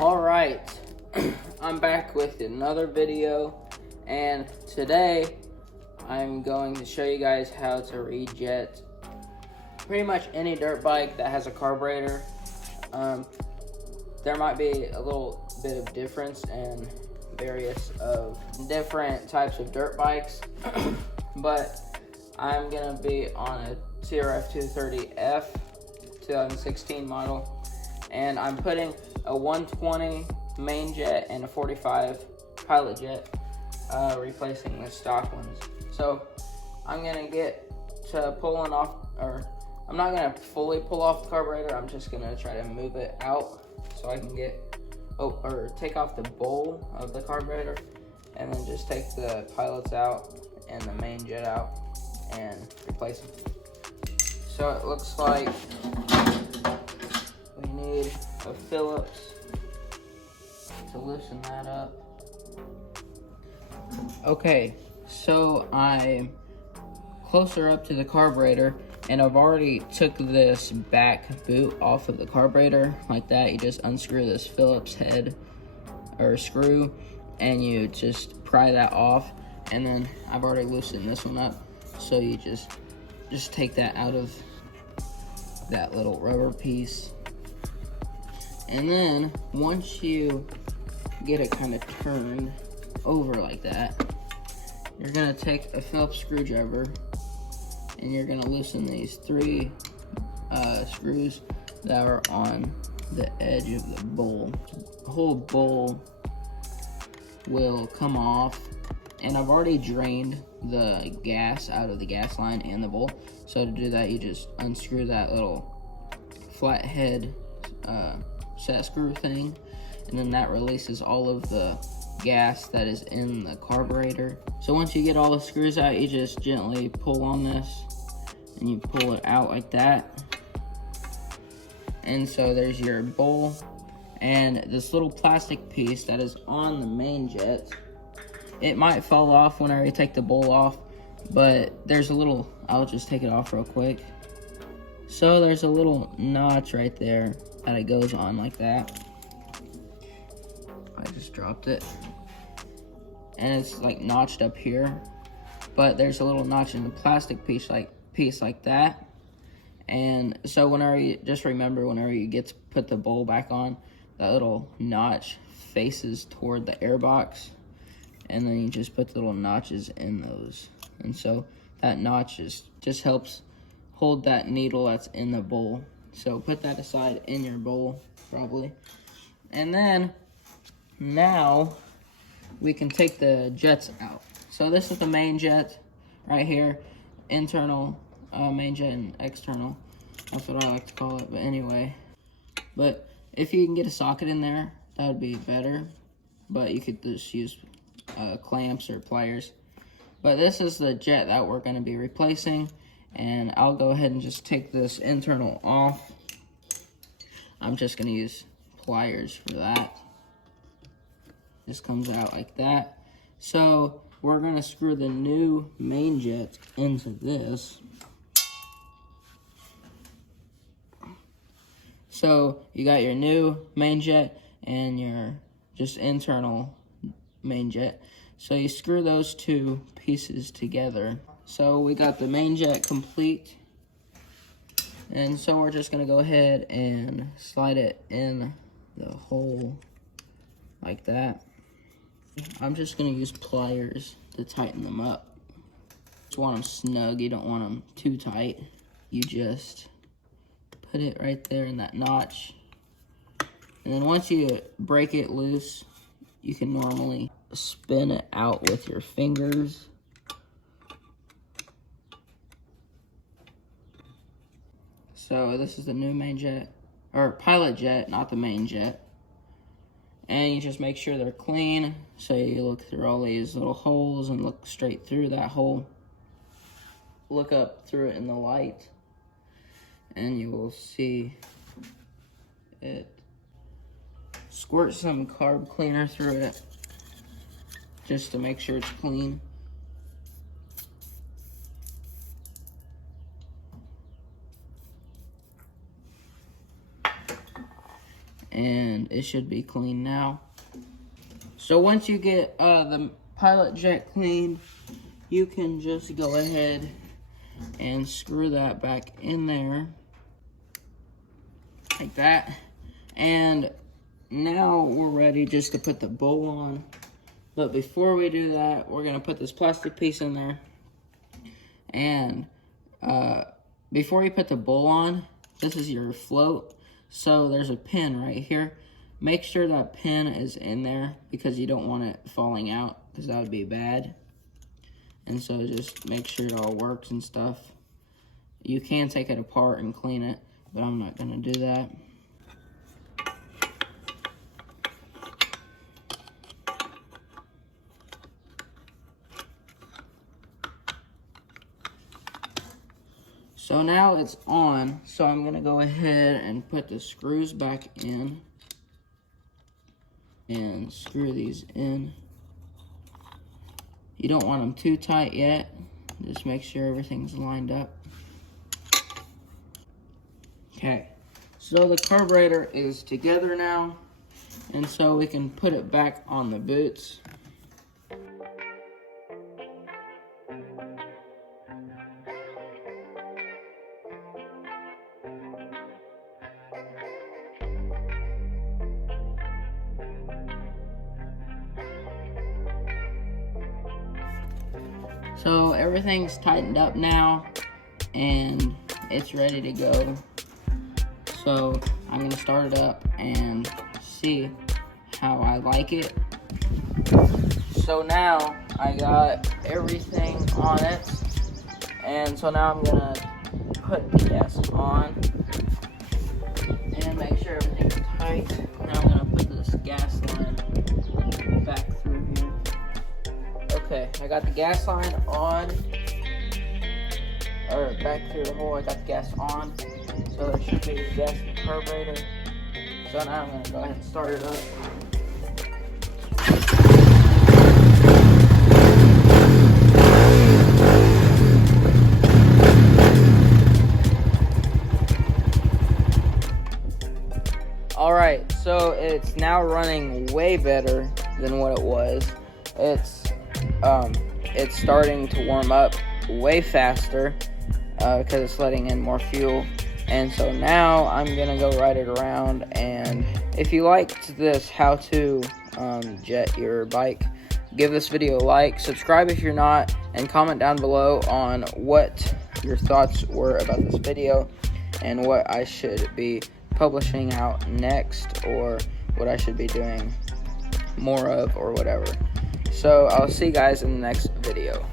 Alright, I'm back with another video, and today I'm going to show you guys how to rejet pretty much any dirt bike that has a carburetor. There might be a little bit of difference in various of different types of dirt bikes, but I'm gonna be on a CRF 230F 2016 model, and I'm putting a 120 main jet and a 45 pilot jet, replacing the stock ones. So I'm gonna get to pulling off, or I'm not gonna fully pull off the carburetor, I'm just gonna try to move it out so I can get, take off the bowl of the carburetor, and then just take the pilots out and the main jet out and replace them. So it looks like we need a Phillips to loosen that up. Okay, so I'm closer up to the carburetor, and I've already took this back boot off of the carburetor like that. You just unscrew this Phillips head or screw, and you just pry that off, and then I've already loosened this one up. So you just take that out of that little rubber piece. And then once you get it kind of turned over like that, you're gonna take a Phillips screwdriver and you're gonna loosen these three screws that are on the edge of the bowl. The whole bowl will come off, and I've already drained the gas out of the gas line and the bowl. So to do that, you just unscrew that little flat head set screw thing, and then that releases all of the gas that is in the carburetor. So once you get all the screws out, you just gently pull on this and you pull it out like that. And so there's your bowl, and this little plastic piece that is on the main jet, it might fall off whenever you take the bowl off, but there's a little, I'll just take it off real quick. So there's a little notch right there that it goes on like that. I just dropped it. And it's like notched up here, but there's a little notch in the plastic piece like that. And so whenever you, just remember, whenever you get to put the bowl back on, that little notch faces toward the air box, and then you just put the little notches in those. And so that notch just helps hold that needle that's in the bowl. So put that aside in your bowl, probably. And then, now, we can take the jets out. So this is the main jet right here, internal main jet and external. That's what I like to call it, but anyway. But if you can get a socket in there, that would be better. But you could just use clamps or pliers. But this is the jet that we're gonna be replacing, and I'll go ahead and just take this internal off. I'm just gonna use pliers for that. This comes out like that. So we're gonna screw the new main jet into this. So you got your new main jet and your just internal main jet. So you screw those two pieces together. So we got the main jet complete. And so we're just gonna go ahead and slide it in the hole like that. I'm just gonna use pliers to tighten them up. Just want them snug, you don't want them too tight. You just put it right there in that notch. And then once you break it loose, you can normally spin it out with your fingers. So this is the new main jet, or pilot jet, not the main jet. And you just make sure they're clean. So you look through all these little holes and look straight through that hole. Look up through it in the light, and you will see it. Squirt some carb cleaner through it just to make sure it's clean. and it should be clean now. So once you get the pilot jet cleaned, you can just go ahead and screw that back in there like that. And now we're ready just to put the bowl on. But before we do that, we're gonna put this plastic piece in there. And before you put the bowl on, this is your float. So there's a pin right here. Make sure that pin is in there because you don't want it falling out, because that would be bad. And so just make sure it all works and stuff. You can take it apart and clean it, but I'm not gonna do that. So now it's on, so I'm gonna go ahead and put the screws back in and screw these in. You don't want them too tight yet. Just make sure everything's lined up. Okay, so the carburetor is together now, and so we can put it back on the boots. So everything's tightened up now, and it's ready to go. So I'm gonna start it up and see how I like it. So now I got everything on it, and so now I'm gonna put the gas on and make sure everything's tight. Now I'm gonna put this gas line back through here. Okay, I got the gas line on, or back through the hole. I got the gas on, so there should be gas in the carburetor. So now I'm gonna go ahead and start it up. Alright, so it's now running way better than what it was. It's starting to warm up way faster because it's letting in more fuel. And so now I'm gonna go ride it around. And if you liked this how to jet your bike, give this video a like, subscribe if you're not, and comment down below on what your thoughts were about this video and what I should be publishing out next, or what I should be doing more of, or whatever. So I'll see you guys in the next video.